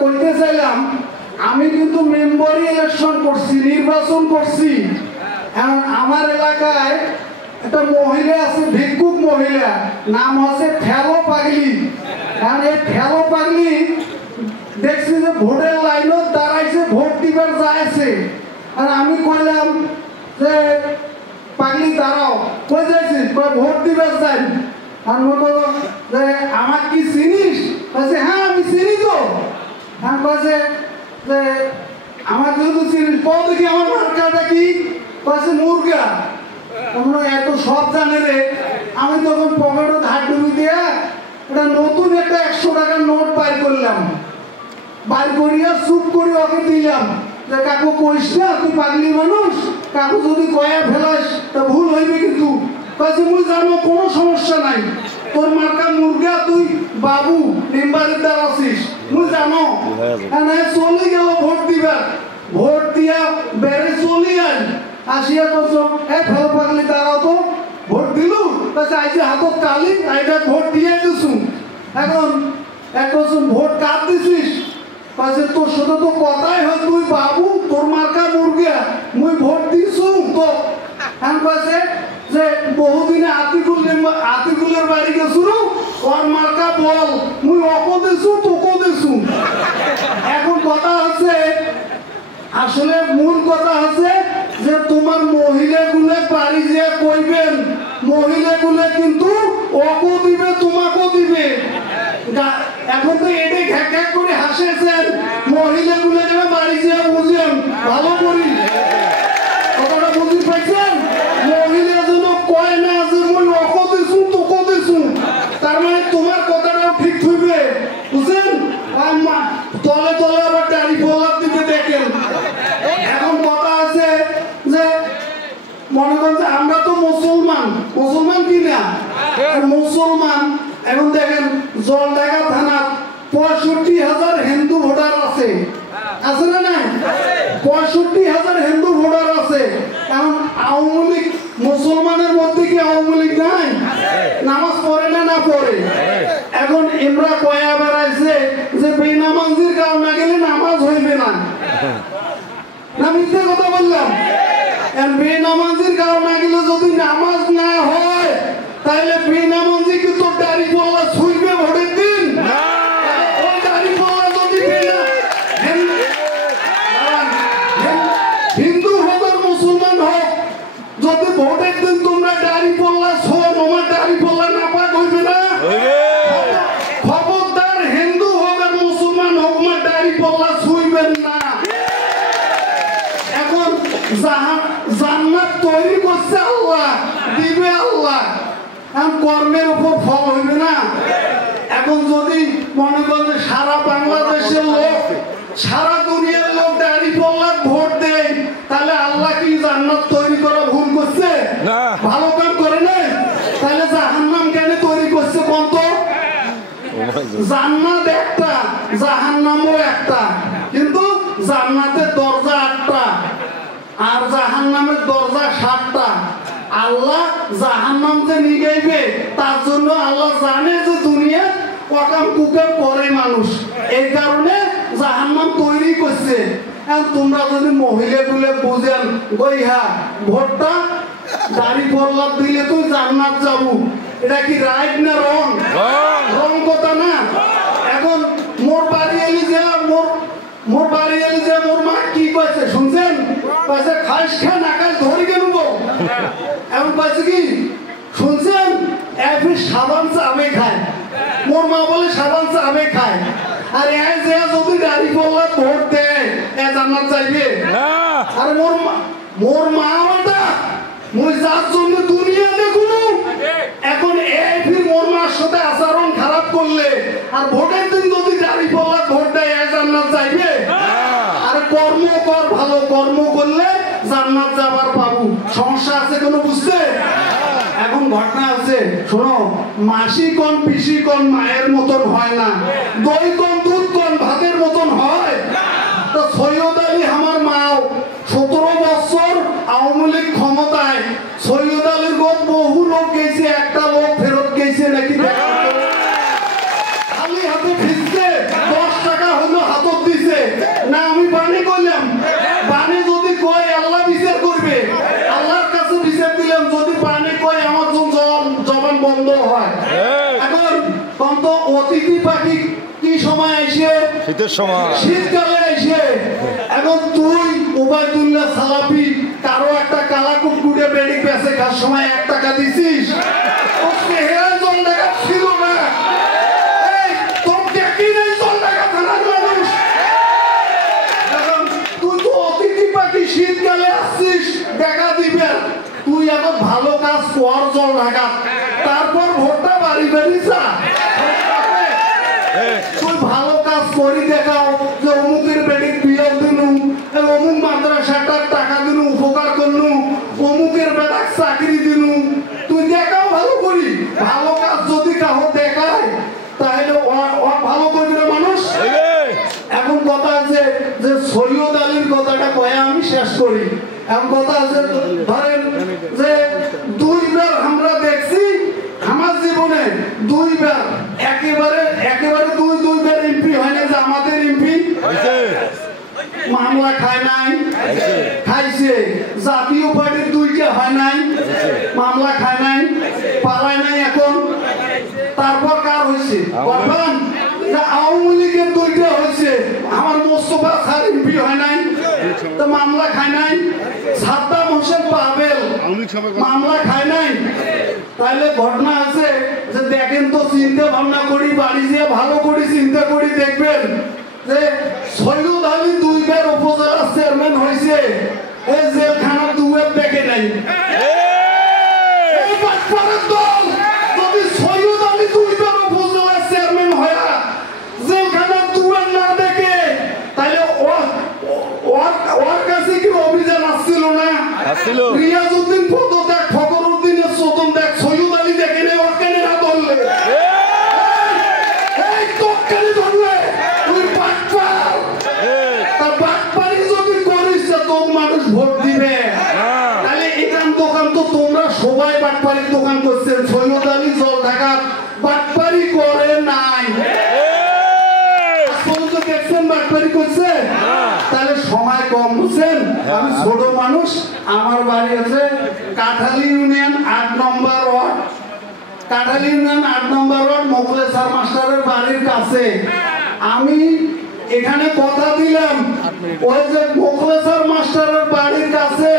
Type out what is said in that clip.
কইতে চাইলাম আমি কিন্তু মেম্বারি ইলেকশন করছি, নির্বাচন করছি। আমার এলাকায় একটা মহিলা আছে, ভিক্ষুক মহিলা, নাম হচ্ছে ঠেলো পাগলি। এই ঠেলো পাগলি দেখছি যে ভোটের লাইনও দাঁড়াইছে, ভোট দিবার যাইছে। আর আমি কইলাম যে পাগলি দাঁড়াও, কই যাইছিস? ভোট দিবার যাই। আর বলল যে আমার কি চিনিস? বলছে হ্যাঁ আমি চিনি তো। হ্যাঁ বলছে যে আমার যেহেতু চিনিস, কত দেখি আমার মার্কাটা কি? বলছে মুরগা। তোমরা এত সব জানে রে। আমি তখন পকেটে ধার ডুবি দিয়ে একটা নতুন একটা 100 টাকার নোট বাইর করলাম, বাইর করিয়া চুপ করে ওকে দিলাম যে কাকু কইস না, তুই পাগলি মানুষ, কাকু যদি কয়া ফেলাস তা ভুল হইবে কিন্তু। কাজে মুই জানো কোনো সমস্যা নাই, তোর মার্কা মুরগা, তুই বাবু মেম্বারের দ্বার আছিস, মুই জানো। চলে গেল ভোট দিবার, ভোট দিয়া বেড়ে চলি আন আসিয়া করছো এ ফেল পাগলি দাঁড়াও তো, ভোট দিলু আইসে হাতত কালি আইটা ভোট দিয়ে দিছু। এখন এক বছর ভোট কার দিছিস? তোর সাথে তো কথাই হয়, তুই বাবু তোর মার্কা মুরগা, মুই ভোট দিছু তো। এখন কাছে যে বহুদিনে আতিকুলের বাড়ি গেছিল, ওর মার্কা বল, মুই অকো দিছু তোকো দিছু। এখন কথা হচ্ছে, আসলে মূল কথা হচ্ছে যে তোমার মহিলাগুলো বাড়ি যে কইবেন, মহিলাগুলো কিন্তু অকো দিবে তোমাকেও দিবে। এখন তো এটাই ঘ্যাক ঘ্যাক করে হাসেছেন, মহিলাগুলো যেন বাড়ি যে বুঝেন ভালো করি, কথাটা বুঝতে পাইছেন? মহিলা যেন কয় না যে মুই অকো দিছু তোকো দিছু, তার মানে তোমার কথাটাও ঠিক হইবে, বুঝছেন? তলে তলে আবার দাড়ি ফলার দিকে দেখেন। এখন কথা আছে যে মনে করেন যে আমরা তো মুসলমান, মুসলমান কি না মুসলমান। এখন দেখেন জলঢাকা থানা 65,000 হিন্দু ভোটার আছে, আছে না নাই? 65,000 হিন্দু ভোটার আছে। এখন আওয়ামী লীগ মুসলমানের মধ্যে কি আওয়ামী লীগ নাই? নামাজ পড়ে না না পড়ে? এখন ইমরা কয়া বেড়াইছে যে বেনামাজির গাঁও না গেলে নামাজ হইবে না, না মিথ্যে কথা বললাম? বেনামাজির গাঁও না গেলে যদি নামাজ না হয় তাহলে বেনামাজি কি তোর দাড়ি পাল্লা ছুঁইবে ভোটের দিন? ওই দাড়ি পাল্লা যদি হিন্দু হোক আর মুসলমান হোক, যদি ভোটের দিন তোমরা দাড়ি পাল্লা ছোঁয়, তোমার দাড়ি পাল্লা নাপাক হইবে না? খবরদার, হিন্দু হোক আর মুসলমান হোক, আমার দাড়ি পাল্লা ছুঁইবেন না। এখন জান্নাত তৈরি করছে আল্লাহ, দিবে আল্লাহ, কর্মের উপর ফল হইবে না। এখন যদি মনে করেন সারা বাংলাদেশের লোক, সারা দুনিয়ার লোক দাড়ি পাল্লা ভোট দেয়, তাহলে আল্লাহ কি জান্নাত তৈরি করা ভুল করছে? ভালো কাম করে নাই? তাহলে জাহান্নাম কেন তৈরি করছে কোন তো? জান্নাত একটা, জাহান্নামও একটা, কিন্তু জান্নাতের দরজা 8টা আর জাহান্নামের দরজা 7টা। আল্লাহ জাহান্নাম যে নিগাইবে তার জন্য আল্লাহ জানে যে দুনিয়া অকাম কুকাম করে মানুষ, এই কারণে জাহান্নাম তৈরি করছে। তোমরা যদি মহিলাগুলো বুঝেন গইহা ভোটটা দাড়ি পল্লা দিলে তুই জান্নাত যাবো, এটা কি রাইট না রং? রং কথা না। এখন মোর বাড়ি এলি যে মোর বাড়ি এলি যে মোর মা কি কইছে শুনছেন? কইছে খাইস খা নাকাল ধরি কেন গো। এখন কইছে কি শুনছেন? এফি সাবান চাবে খায়, মোর মা বলে সাবান চাবে খায়। আর এ যে যদি দাড়ি পল্লা ভোট দেয় এ জান্নাত যাইবে? আরে মোর মা ওটা মুই যার জন্য দুনিয়া দেখুন, এখন এফি মোর মার সাথে আচরণ খারাপ করলে আর ভোটের দিন যদি দাড়ি পল্লা ভোট দেয় এ জান্নাত যাইবে? আর কর্ম কর, ভালো কর্ম করলে জান্নাত যাবার পাবো। সমস্যা আছে কোনো বুঝতে? এখন ঘটনা আছে, শোনো, মাসি কোন পিসি কোন মায়ের মতন হয় না, দই কোন দুধ কোন ভাতের মতন হয়। তো সৈয়দ আলী আমার মাও 17 বছর আওয়ামী লীগ ক্ষমতায়, সৈয়দ আলীর গোপ বহু লোক গেছে, একটা লোক ফেরত গেছে নাকি খালি হাতে ফিরছে, 10 টাকা হলো হাত শীতের সময় শীতকালে এসে এখন তুই ওবায়দুল্লাহ সালাফি কারো একটা কালা কুকুরে বেড়ি বেঁচে খার সময় 1 টাকা দিছিস ও চেহারা জল টাকা ছিল না এই তোর দেখি নেই জল টাকা থানার মানুষ এখন তুই তো অতিথি পাখি শীতকালে আসছিস দেখা দিবে তুই এখন ভালো কাজ কর জল ঢাকা তারপর ভোটটা বাড়ি বাড়ি যা তুই ভালো কাজ করি দেখাও যে অমুকের বেড়ি বিয়ে দিনু অমুক মাদ্রাসাটার টাকা দিনু উপকার করলু অমুকের বেড়াক চাকরি দিনু তুই দেখাও ভালো করি ভালো কাজ যদি কাহো দেখায় তাহলে ভালো করবি না মানুষ এখন কথা আছে যে সৈয়দ আলীর কথাটা কয়ে আমি শেষ করি এখন কথা আছে ধরেন যে 2 বার আমরা দেখছি আমার জীবনে 2 বার একেবারে 2 বার এমপি হয় না যে আমাদের এমপি মামলা খায় নাই খাইছে জাতীয় পার্টির 2টা হয় নাই মামলা খায় নাই পালায় নাই এখন তারপর কার হয়েছে বলবেন যে আওয়ামী লীগের 2টা হয়েছে আমার মোস্তফা স্যার এমপি হয় নাই তো মামলা খায় নাই সাদ্দাম হোসেন পাবেল মামলা খায় নাই তাহলে ঘটনা আছে যে দেখেন তো চিন্তা ভাবনা করি বাড়ি যেয়ে ভালো করে চিন্তা করি দেখবেন যে সৈয়দ আলী 2 বার উপজেলা চেয়ারম্যান হয়েছে এই জেলখানার দুয়ার দেখে নাই এই বাটপাড়ার দল যদি সৈয়দ আলী 2 বার উপজেলা চেয়ারম্যান হয় জেলখানার দুয়ার না দেখে তাহলে ওর কাছে কি অভিযান আসছিল না আসছিল রিয়াজউদ্দিন পদত্যাগ ফখরুদ্দিনের চোদন দেখ সৈয়দ আলী দেখে নেই ওর কেন না ধরলে এই তোকে ধরলে তুই বাটপার তা বাটপারি যদি করিস তো মানুষ ভোট দিবে তাহলে এখান দোকান তো তোমরা সবাই বাটপারির দোকান করছেন সৈয়দ আলী জল ঢাকা বাটপারি করে নাই দেখছেন বাটপারি করছে তাহলে সময় কম বুঝছেন আমি ছোট মানুষ আমার বাড়ি আছে কাঠালি ইউনিয়ন 8 নম্বর ওয়ার্ড কাঠালি ইউনিয়ন 8 নম্বর ওয়ার্ড মোখলেসার মাস্টারের বাড়ির কাছে আমি এখানে কথা দিলাম ওই যে মোখলেসার মাস্টারের বাড়ির কাছে